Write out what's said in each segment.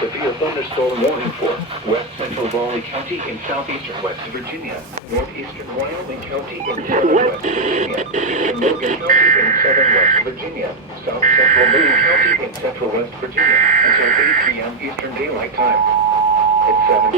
severe thunderstorm warning for west central Raleigh County in southeastern West Virginia, northeastern Wyoming County in southern West Virginia, eastern Logan County in southern West Virginia, south central Boone County in central West Virginia until 8 p.m. Eastern Daylight Time. At 7:17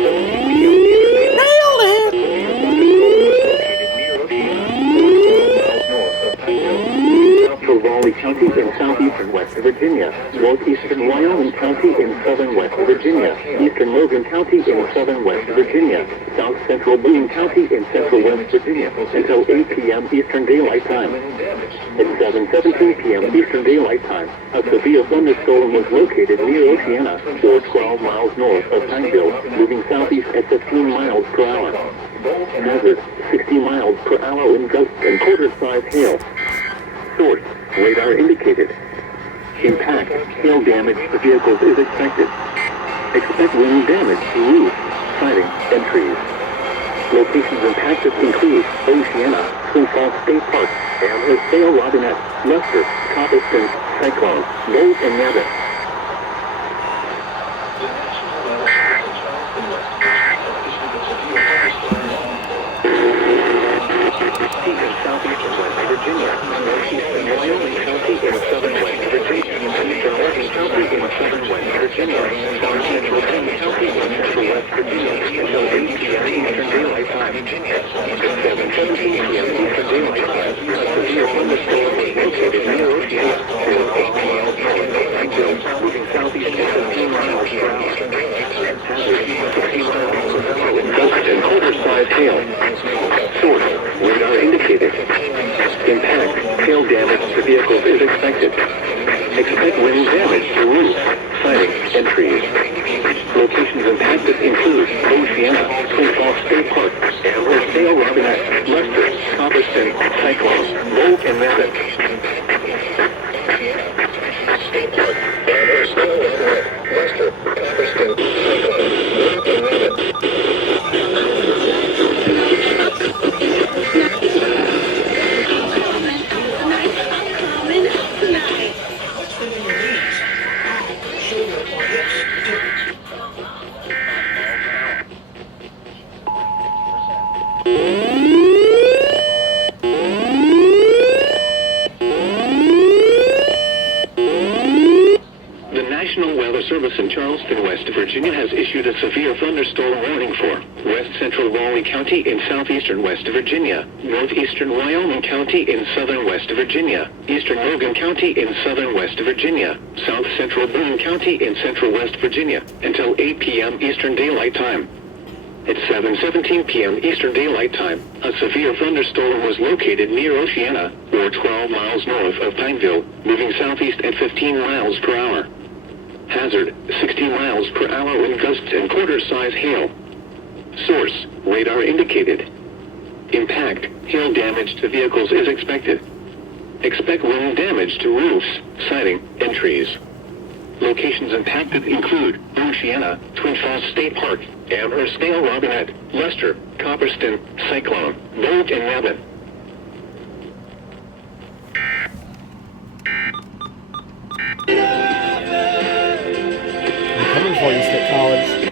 p.m. Eastern Daylight Time, a severe thunderstorm was located near Oceana, 12 miles north of Pineville, Raleigh County in southeastern West Virginia, northeastern Wyoming County in southern West Virginia, eastern Logan County in southern West Virginia, south central Boone County in central West Virginia until 8 p.m. Eastern Daylight Time. At 7:17 p.m. Eastern Daylight Time, a severe thunderstorm was located near Oceana, or 12 miles north of Pineville, moving southeast at 15 miles per hour. Hazard, 60 miles per hour in gusts and quarter-size hail. Source, radar indicated. Impact, hail damage to vehicles is expected. Expect wind damage to roofs, siding, and trees. Locations impacted include Oceana, Twin Falls State Park, Amherst, Dale, Robinette, Lester, Coppiston, Cyclone, Bolt, and Nabit. Southeastern West Virginia, northeastern Wyoming County in southern West Virginia, eastern Logan County in southern West Virginia, south central Boone County in central West Virginia until 8 p.m. Eastern Daylight Time. At 7:17 p.m. Eastern Daylight Time, a severe thunderstorm was located near Oceana, or 8 miles north of Pineville, moving southeast at 15 miles per hour. Hazard, 60 miles per hour in gust and quarter-size hail. Source, radar indicated. Impact, hail damage to vehicles is expected. Expect wind damage to roofs, siding, and trees. Locations impacted include Oceana, Twin Falls State Park, Amherst, Dale, Robinette, Lester, Coppiston, Cyclone, Bolt, and Nabit. State Park, Amherst, Dale, Robinette, Lester, Coppiston, Cyclone, Bolt, and Nabit. Service in Charleston, West Virginia has issued a severe thunderstorm warning for west central Raleigh County in southeastern West Virginia, northeastern Wyoming County in southern West Virginia, eastern Logan County in southern West Virginia, south central Boone County in central West Virginia until 8 p.m. Eastern Daylight Time. At 7:17 p.m. Eastern Daylight Time, a severe thunderstorm was located near Oceana, or 12 miles north of Pineville, moving southeast at 15 miles per hour. Hazard, 60 miles per hour in gusts and quarter-size hail. Source, radar indicated. Impact, hail damage to vehicles is expected. Expect wind damage to roofs, siding, and trees. Locations impacted include Oceana, Twin Falls State Park, Amherst, Dale, Robinette, Lester, Coppiston, Cyclone, Bolt, and Nabit. Coming for you, State College.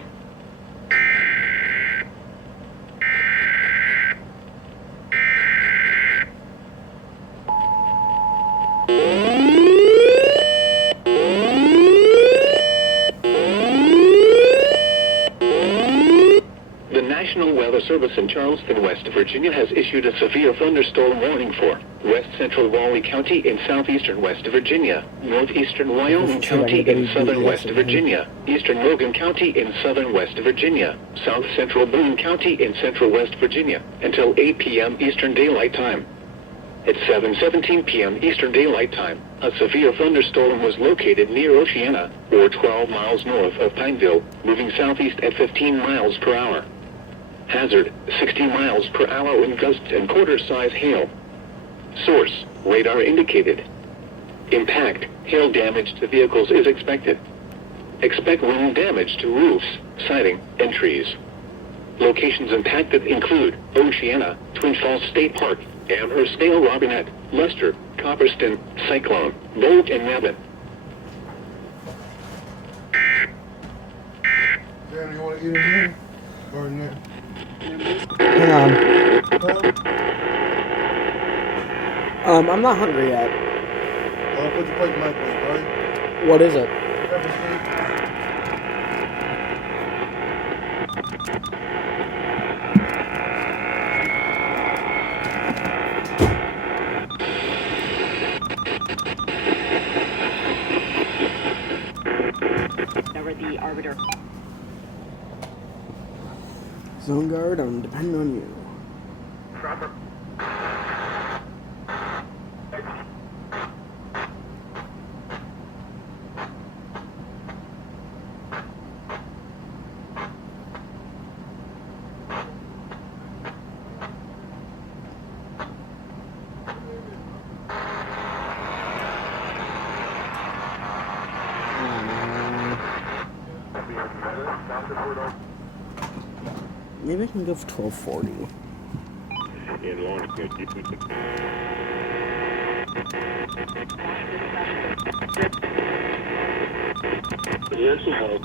The National Weather Service in Charleston, West Virginia has issued a severe thunderstorm warning for west central Raleigh County in southeastern West Virginia, northeastern Wyoming County in southern West Virginia, eastern Logan County in southern West Virginia, south central Boone County in central West Virginia until 8 p.m. Eastern Daylight Time. At 7:17 p.m. Eastern Daylight Time, a severe thunderstorm was located near Oceana, or 12 miles north of Pineville, moving southeast at 15 miles per hour. Hazard, 60 miles per hour in gusts and quarter-size hail. Source, radar indicated. Impact, hail damage to vehicles is expected. Expect wind damage to roofs, siding, and trees. Locations impacted include Oceana, Twin Falls State Park, Amherst, Dale, Robinette, Lester, Coppiston, Cyclone, Bolt, and Nabit. Aaron, you want to eat in here? Or in there? Hang on. Huh? I'm not hungry yet. I'll put the plate in my plate, alright? What is it? Pepper steak. Over the arbiter. Zone guard, I'm depending on you. Maybe I can go for 1240. Yes, help.